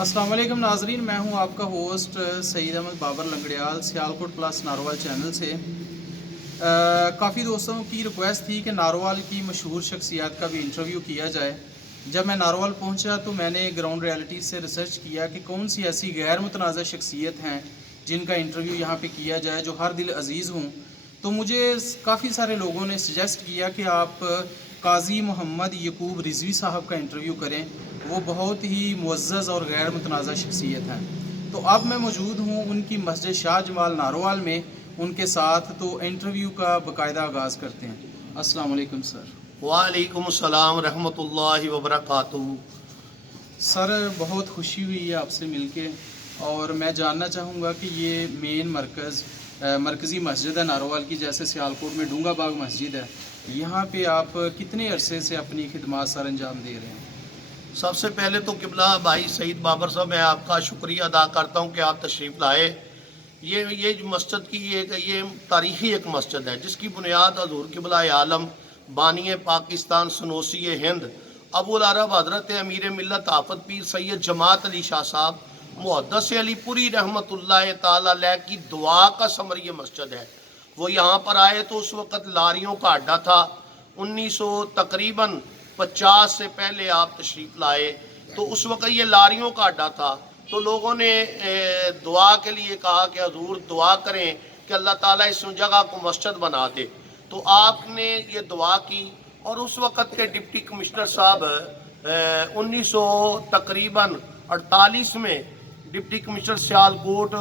अस्सलाम वालेकुम नाजरीन, मैं हूं आपका host Saeed Ahmed Babar Langrial Sialkot plus Narowal channel से। काफ़ी दोस्तों की रिक्वेस्ट थी कि नारोवाल की मशहूर शख्सियत का भी इंटरव्यू किया जाए। जब मैं नारोवाल पहुंचा तो मैंने ग्राउंड रियलिटी से रिसर्च किया कि कौन सी ऐसी गैर मुतनाज़ शख्सियत हैं जिनका इंटरव्यू यहाँ पे किया जाए जो हर दिल अज़ीज़ हों। तो मुझे काफ़ी सारे लोगों ने सजेस्ट किया कि आप काजी मोहम्मद यकूब रिजवी साहब का इंटरव्यू करें, वो बहुत ही मुअज़्ज़ज़ और गैर मुतनाज़ा शख्सियत हैं। तो अब मैं मौजूद हूँ उनकी मस्जिद शाह जमाल नारोवाल में उनके साथ, तो इंटरव्यू का बाकायदा आगाज़ करते हैं। अस्सलाम वालेकुम सर। वालेकुम अस्सलाम रहमतुल्लाहि व बरकातुहू। सर बहुत खुशी हुई है आपसे मिलके, और मैं जानना चाहूँगा कि ये मेन मरकज़ी मस्जिद है नारोवाल की, जैसे सियालकोट में डूंगा बाग मस्जिद है, यहाँ पे आप कितने अरसे से अपनी खिदमत सर अंजाम दे रहे हैं? सबसे पहले तो किबला भाई सईद बाबर साहब, मैं आपका शुक्रिया अदा करता हूँ कि आप तशरीफ़ लाए। ये जो मस्जिद की ये तारीख़ी एक मस्जिद है जिसकी बुनियाद हज़ूर किबला आलम बानी पाकिस्तान सनोसी हिंद अबुल अरब हज़रत अमीर मिल्लत आफत पीर सैयद जमात अली शाह साहब मुहद्दिस अलीपुरी रहमतुल्लाह ताला अलैह की दुआ का समर ये मस्जिद है। वो यहाँ पर आए तो उस वक़्त लारियों का अड्डा था। 1900 तकरीबन 50 से पहले आप तशरीफ़ लाए तो उस वक़्त ये लारियों का अड्डा था। तो लोगों ने दुआ के लिए कहा कि हजूर दुआ करें कि अल्लाह ताला इस जगह को मस्जिद बना दे। तो आपने ये दुआ की और उस वक़्त के डिप्टी कमिश्नर साहब 1900 तकरीबन 48 में डिप्टी कमिश्नर सियालकोट,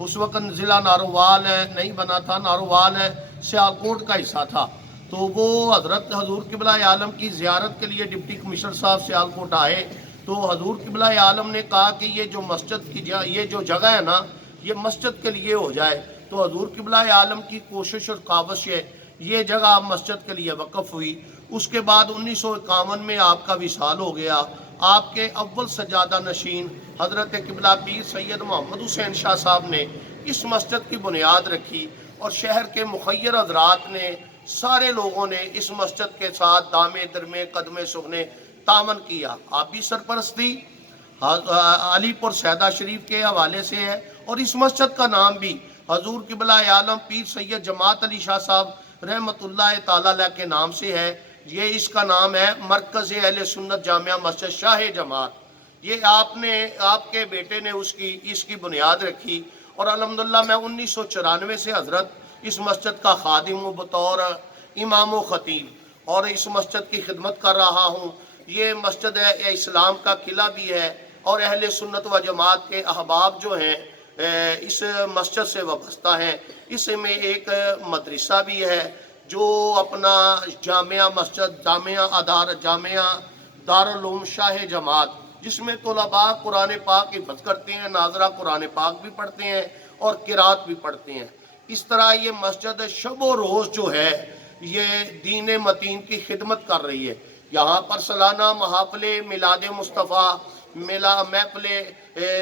उस वक़्त ज़िला नारोवाल नहीं बना था, नारोवाल सियालकोट का हिस्सा था। तो वो हज़रत हजूर किबला आलम की ज़ियारत के लिए डिप्टी कमिश्नर साहब सियालकोट आए। तो हजूर किबला आलम ने कहा कि ये जो मस्जिद की ये जो जगह है ना, ये मस्जिद के लिए हो जाए। तो हजूर किबला आलम की कोशिश और कावश है ये जगह मस्जिद के लिए वक़फ़ हुई। उसके बाद 1951 में आपका विसाल हो गया। आपके अव्वल सजादा नशीन हज़रत किबला पीर सैयद मोहम्मद हुसैन शाह साहब ने इस मस्जिद की बुनियाद रखी और शहर के मुखय्यर हज़रात ने, सारे लोगों ने इस मस्जिद के साथ दामे दरमे कदमे सुगने तामन किया। आप भी सरपरस्ती अलीपुर सैदा शरीफ के हवाले से है और इस मस्जिद का नाम भी हजूर किबला आलम पीर सैयद जमात अली शाह साहब रहमतुल्लाह ताला अलैह के नाम से है। ये इसका नाम है मरकज़ अहले सुन्नत जामिया मस्जिद शाह जमात। ये आपके बेटे ने इसकी बुनियाद रखी और अल्हम्दुलिल्लाह मैं 1994 से हज़रत इस मस्जिद का खादिम हूँ बतौर इमाम व ख़तीब और इस मस्जिद की खिदमत कर रहा हूँ। ये मस्जिद इस्लाम का किला भी है और अहले सुन्नत व जमात के अहबाब जो हैं इस मस्जिद से वाबस्ता हैं। इसमें एक मदरसा भी है जो अपना जामिया मस्जिद जामिया दारुल उलूम शाह जमात, जिसमें तलबा कुरान पाक हिफ़्ज़ करते हैं, नाजरा कुरान पाक भी पढ़ते हैं और किरात भी पढ़ते हैं। इस तरह ये मस्जिद शब व रोज़ जो है ये दीन मतीन की खिदमत कर रही है। यहाँ पर सालाना महाफ़िल मिलाद मुस्तफ़ा, महफ़िल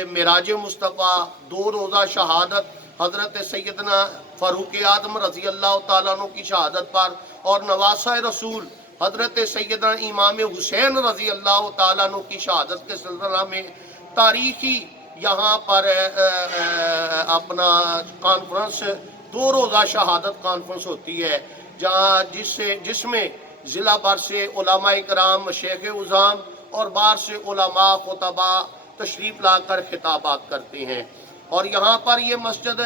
मिराज मुस्तफ़ा, 2 रोज़ा शहादत हज़रत सैयदना फ़ारूक आदम रज़ी अल्लाह तआला अन्हु की शहादत पर और नवासा रसूल हज़रत सैयदना इमाम हुसैन रज़ी अल्लाह तआला अन्हु की शहादत के सिलसिला में तारीख़ी यहाँ पर अपना कॉन्फ्रेंस 2 रोज़ा शहादत कॉन्फ्रेंस होती है, जहाँ जिसमें ज़िला भर से उलमाए कराम, शेख उज़ाम और बाहर से उलमा खुतबा तशरीफ़ लाकर खिताबात करते हैं। और यहाँ पर ये मस्जिद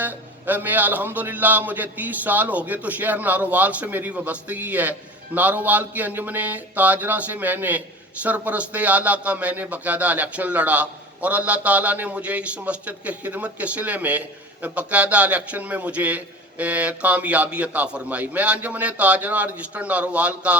में अल्हम्दुलिल्लाह मुझे 30 साल हो गए तो शहर नारोवाल से मेरी वाबस्तगी है। नारोवाल की अंजुमन ताजरा से मैंने सरपरस्त आला का मैंने बाकायदा इलेक्शन लड़ा और अल्लाह ताला ने मुझे इस मस्जिद के खिदमत के सिले में बाकायदा इलेक्शन में मुझे कामयाबी अता फरमाई। मैं अंजुमन ताजरा रजिस्टर्ड नारोवाल का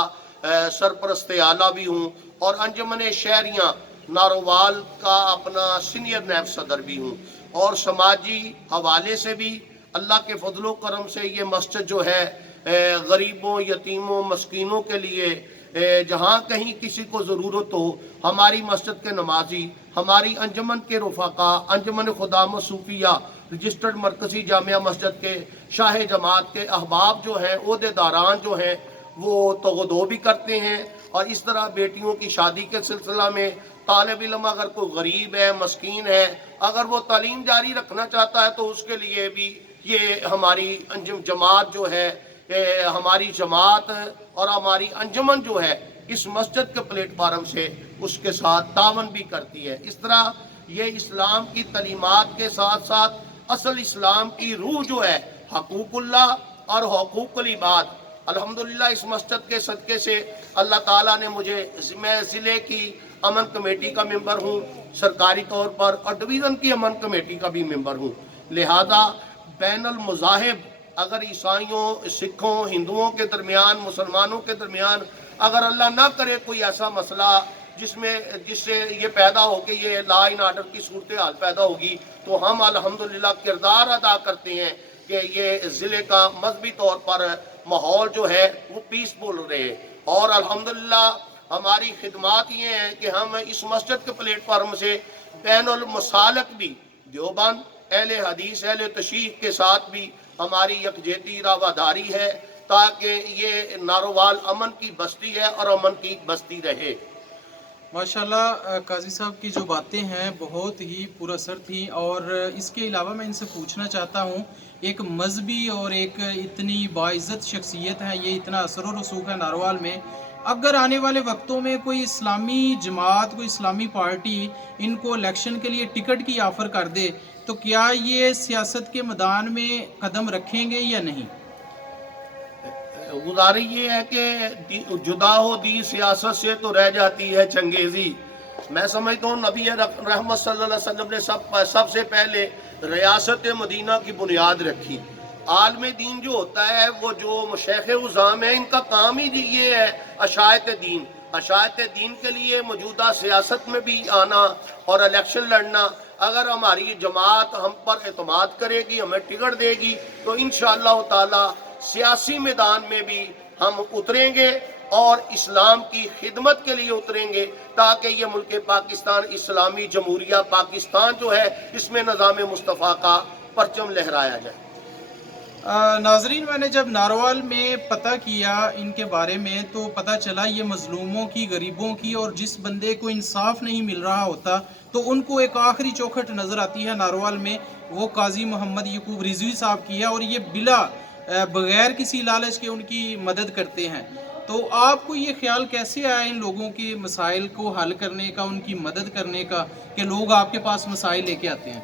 सरपरस्त आला भी हूँ और अंजुमन शहरियाँ नारोवाल का अपना सीनियर नायब सदर भी हूँ और समाजी हवाले से भी अल्लाह के फजलो करम से ये मस्जिद जो है गरीबों, यतीमों, मस्कीनों के लिए जहाँ कहीं किसी को ज़रूरत हो, हमारी मस्जिद के नमाजी, हमारी अंजुमन के रुफ़ाका, अंजुमन खुदाम सूफिया रजिस्टर्ड मरकज़ी जामिया मस्जिद के शाह जमात के अहबाब जो हैं, ओहदेदारान जो हैं, वो तगदो भी करते हैं और इस तरह बेटियों की शादी के सिलसिला में طالب علم اگر کوئی غریب ہے، مسکین ہے، اگر وہ تعلیم جاری رکھنا چاہتا ہے تو اس کے لیے بھی یہ ہماری جماعت جو ہے، ہماری جماعت اور ہماری انجمن جو ہے اس مسجد کے پلیٹ فارم سے اس کے ساتھ تعاون بھی کرتی ہے۔ اس طرح یہ اسلام کی تعلیمات کے ساتھ ساتھ اصل اسلام کی روح جو ہے، حقوق اللہ اور حقوق العباد، الحمدللہ اس مسجد کے صدقے سے اللہ تعالیٰ نے مجھے، میں ضلع کی امن کمیٹی کا ممبر ہوں سرکاری طور پر، اور ڈویژن کی امن کمیٹی کا بھی ممبر ہوں، لہذا بین المذاہب اگر عیسائیوں، سکھوں، ہندوؤں کے درمیان، مسلمانوں کے درمیان اگر اللہ نہ کرے کوئی ایسا مسئلہ جس سے یہ پیدا ہو کہ یہ لا اینڈ آرڈر کی صورتحال پیدا ہوگی، تو ہم الحمدللہ کردار ادا کرتے ہیں کہ یہ ضلع کا مذہبی طور پر ماحول جو ہے وہ پیسفل رہے۔ اور الحمدللہ ہماری خدمات یہ ہیں کہ ہم اس مسجد کے پلیٹ فارم سے بین المسالک بھی، دیوبند، اہل حدیث، اہل تشیع کے ساتھ بھی ہماری یکجہتی رواداری ہے تاکہ یہ نارووال امن کی بستی ہے اور امن کی بستی رہے۔ ماشاءاللہ قاضی صاحب کی جو باتیں ہیں بہت ہی پر اثر تھیں، اور اس کے علاوہ میں ان سے پوچھنا چاہتا ہوں، ایک مذہبی اور ایک اتنی باعزت شخصیت ہے، یہ اتنا اثر و رسوخ ہے ناروال میں، اگر آنے والے وقتوں میں کوئی اسلامی جماعت، کوئی اسلامی پارٹی ان کو الیکشن کے لیے ٹکٹ کی آفر کر دے تو کیا یہ سیاست کے میدان میں قدم رکھیں گے یا نہیں؟ گزارش یہ ہے کہ جدا ہو دی سیاست سے تو رہ جاتی ہے چنگیزی۔ میں سمجھتا ہوں نبی رحمت صلی اللہ علیہ وسلم نے سب سے پہلے ریاست مدینہ کی بنیاد رکھی۔ عالم دین جو ہوتا ہے، وہ جو مشیخ عظام ہیں، ان کا کام ہی یہ ہے اشاعت دین۔ اشاعت دین کے لیے موجودہ سیاست میں بھی آنا اور الیکشن لڑنا، اگر ہماری جماعت ہم پر اعتماد کرے گی، ہمیں ٹکٹ دے گی، تو انشاءاللہ تعالی سیاسی میدان میں بھی ہم اتریں گے اور اسلام کی خدمت کے لیے اتریں گے تاکہ یہ ملک پاکستان، اسلامی جمہوریہ پاکستان جو ہے، اس میں نظام مصطفیٰ کا پرچم لہرایا جائے۔ ناظرین، میں نے جب ناروال میں پتہ کیا ان کے بارے میں تو پتہ چلا یہ مظلوموں کی، غریبوں کی، اور جس بندے کو انصاف نہیں مل رہا ہوتا تو ان کو ایک آخری چوکھٹ نظر آتی ہے ناروال میں، وہ قاضی محمد یعقوب رضوی صاحب کی ہے، اور یہ بغیر کسی لالچ کے ان کی مدد کرتے ہیں۔ تو آپ کو یہ خیال کیسے آیا ان لوگوں کے مسائل کو حل کرنے کا، ان کی مدد کرنے کا، کہ لوگ آپ کے پاس مسائل لے کے آتے ہیں؟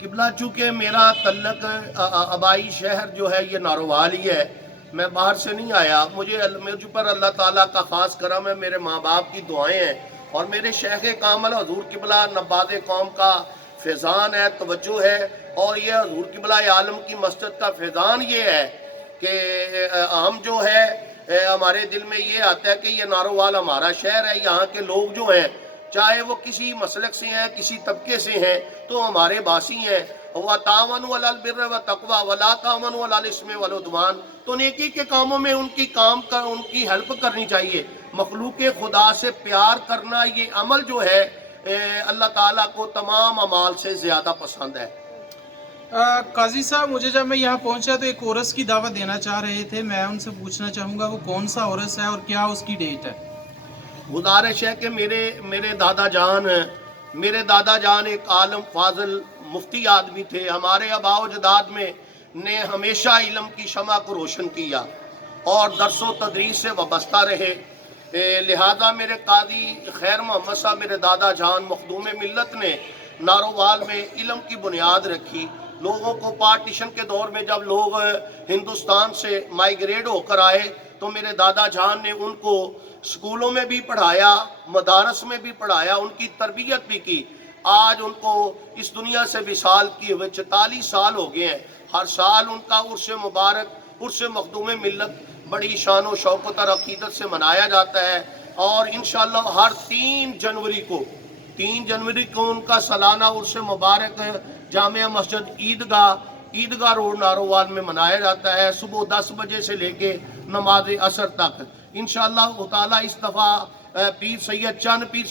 قبلہ، چونکہ میرا تعلق آبائی شہر جو ہے یہ نارووال ہی ہے، میں باہر سے نہیں آیا، مجھ پر اللہ تعالیٰ کا خاص کرم ہے، میرے ماں باپ کی دعائیں ہیں، اور میرے شیخ کامل حضور قبلہ نباد قوم کا فیضان ہے، توجہ ہے، اور یہ حضور قبلہ عالم کی مسجد کا فیضان یہ ہے کہ ہم جو ہے ہمارے دل میں یہ آتا ہے کہ یہ نارووال ہمارا شہر ہے، یہاں کے لوگ جو ہیں چاہے وہ کسی مسلک سے ہیں، کسی طبقے سے ہیں، تو ہمارے باسی ہیں۔ وَتَعَاوَنُوا عَلَى الْبِرِّ وَالتَّقْوَىٰ وَلَا تَعَاوَنُوا عَلَى الْإِثْمِ وَالْعُدْوَانِ، تو نیکی کے کاموں میں ان کی ہیلپ کرنی چاہیے۔ مخلوق خدا سے پیار کرنا، یہ عمل جو ہے اللہ تعالیٰ کو تمام اعمال سے زیادہ پسند ہے۔ قاضی صاحب، مجھے جب میں یہاں پہنچا تو ایک عرس کی دعوت دینا چاہ رہے تھے، میں ان سے پوچھنا چاہوں گا وہ کون سا عرس ہے اور کیا اس کی ڈیٹ ہے؟ گزارش ہے کہ میرے دادا جان ایک عالم فاضل مفتی آدمی تھے، ہمارے آباء و اجداد میں نے ہمیشہ علم کی شمع کو روشن کیا اور درس و تدریس سے وابستہ رہے، لہذا میرے قاضی خیر محمد صاحب، میرے دادا جان مخدوم ملت نے نارووال میں علم کی بنیاد رکھی۔ لوگوں کو پارٹیشن کے دور میں جب لوگ ہندوستان سے مائیگریٹ ہو کر آئے تو میرے دادا جان نے ان کو اسکولوں میں بھی پڑھایا، مدارس میں بھی پڑھایا، ان کی تربیت بھی کی۔ آج ان کو اس دنیا سے وصال کیے ہوئے 44 سال ہو گئے ہیں۔ ہر سال ان کا عرس مبارک، عرس مخدوم ملت بڑی شان و شوکت اور عقیدت سے منایا جاتا ہے، اور انشاءاللہ ہر 3 جنوری کو ان کا سالانہ عرس مبارک جامعہ مسجد عیدگاہ روڈ نارووال میں منایا جاتا ہے، صبح 10 بجے سے لے کے نماز عصر تک۔ انشاءاللہ تعالیٰ اس دفعہ پیر سید چند پیر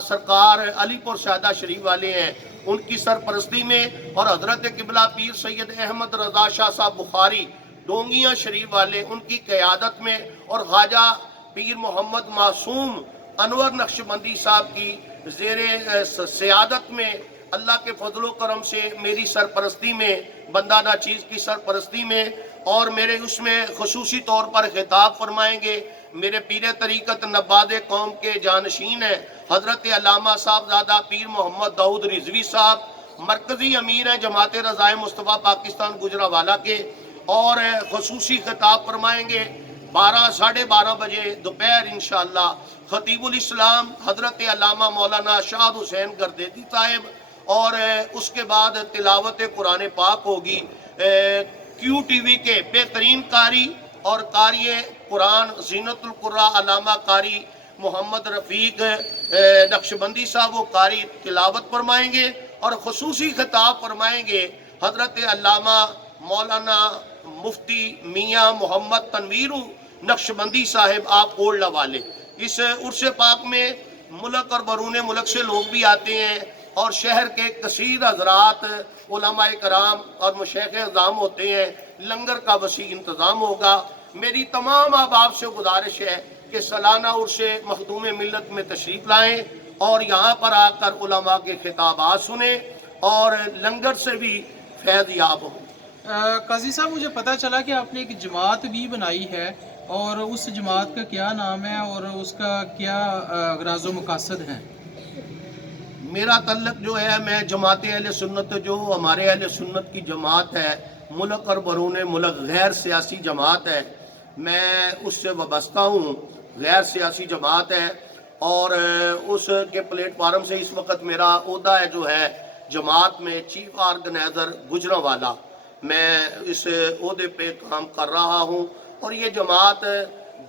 سرکار علی پور سیدہ شریف والے ہیں، ان کی سرپرستی میں، اور حضرت قبلہ پیر سید احمد رضا شاہ صاحب بخاری ڈونگیاں شریف والے ان کی قیادت میں، اور خواجہ پیر محمد معصوم انور نقشبندی صاحب کی ज़ेरे सियादत में अल्लाह के फजलो करम से मेरी सरपरस्ती में, बंदा नाचीज़ की सरपरस्ती में, और मेरे उसमें खसूसी तौर पर खिताब फरमाएंगे मेरे पीर तरीक़त नब्बाद कौम के जानशीन हैं हज़रत अल्लामा साहबज़ादा पीर मोहम्मद दाऊद रिजवी साहब, मरकज़ी अमीर हैं जमात रज़ाए मुस्तफ़ा पाकिस्तान गुजरावाला के, और खसूसी खिताब फरमाएंगे 12-12:30 बजे दोपहर इंशाअल्लाह खतीबुल इस्लाम हज़रत अल्लामा मौलाना शाह हुसैन गर्देदी साहिब, और उसके बाद तिलावत कुरान पाक होगी। QTV के बेहतरीन कारी और कारी कुरान ज़ीनतुल कुर्रा अल्लामा कारी मोहम्मद रफ़ीक नक्शबंदी साहब वो कारी तिलावत फरमाएंगे, और खसूसी खिताब फरमाएंगे हज़रत अल्लामा मौलाना मुफ्ती मियाँ मोहम्मद तनवीर नक्शबंदी साहिब आप कोल्ला वाले। इस उर्स पाक में मुल्क और बरून मुल्क से लोग भी आते हैं, और शहर के कसीर हजरात उलमाए कराम और मशैख़ अज़ाम होते हैं। लंगर का वसी इंतज़ाम होगा। मेरी तमाम अहबाब से गुजारिश है कि सालाना उर्स मखदूम मिल्लत में तशरीफ़ लाएँ और यहाँ पर आकर उलमा के खिताबात सुने और लंगर से भी फैज़ याब हो। काजी साहब, मुझे पता चला कि आपने एक जमात भी बनाई है, और उस जमात का क्या नाम है और उसका क्या अगराज़ मकासद हैं? मेरा तल्लक जो है, मैं जमात अहले सुन्नत, जो हमारे अहले सुन्नत की जमात है, मुल्क और बरून मुल्क गैर सियासी जमात है, मैं उससे वाबस्ता हूँ। गैर सियासी जमात है, और उसके प्लेटफार्म से इस वक्त मेरा ओहदा है जो है जमात में चीफ ऑर्गेनाइज़र गुजरांवाला। मैं इस ओहदे पे काम कर रहा हूँ, और ये जमात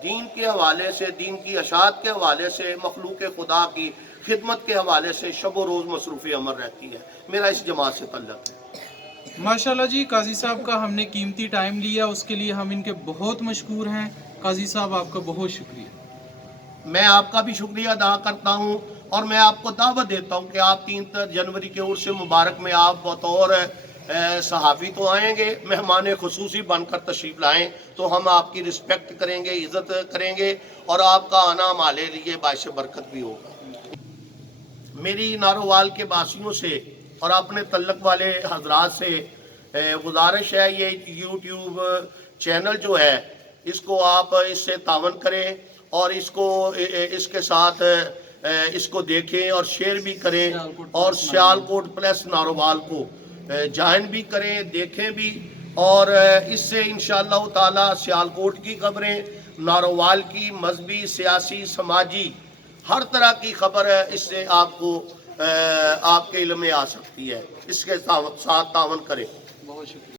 दीन के हवाले से, दीन की अशात के हवाले से, मखलूक खुदा की खिदमत के हवाले से शब व रोज़ मसरूफ़ अमल रहती है। मेरा इस जमात से तल्लक है। माशाल्लाह जी, काजी साहब का हमने कीमती टाइम लिया, उसके लिए हम इनके बहुत मशकूर हैं। काजी साहब, आपका बहुत शुक्रिया। मैं आपका भी शुक्रिया अदा करता हूँ, और मैं आपको दावत देता हूँ कि आप 3 जनवरी के उर्स मुबारक में आप बतौर सहाफ़ी तो आएंगे, मेहमान खुसूसी बनकर तशरीफ़ लाएँ, तो हम आपकी रिस्पेक्ट करेंगे, इज़्ज़त करेंगे, और आपका आना हमारे लिए बाइश बरकत भी होगा। मेरी नारोवाल के बासियों से और अपने तल्लक वाले हजरात से गुजारिश है, ये YouTube चैनल जो है इसको आप इससे तावन करें, और इसको इसके साथ इसको देखें और शेयर भी करें, और सियालकोट प्लस नारोवाल को ज्वाइन भी करें, देखें भी, और इससे इंशाअल्लाह ताला सियालकोट की खबरें, नारोवाल की मजहबी, सियासी, समाजी हर तरह की खबर इससे आपको आपके इल्म में आ सकती है। इसके साथ तावन करें। बहुत शुक्रिया।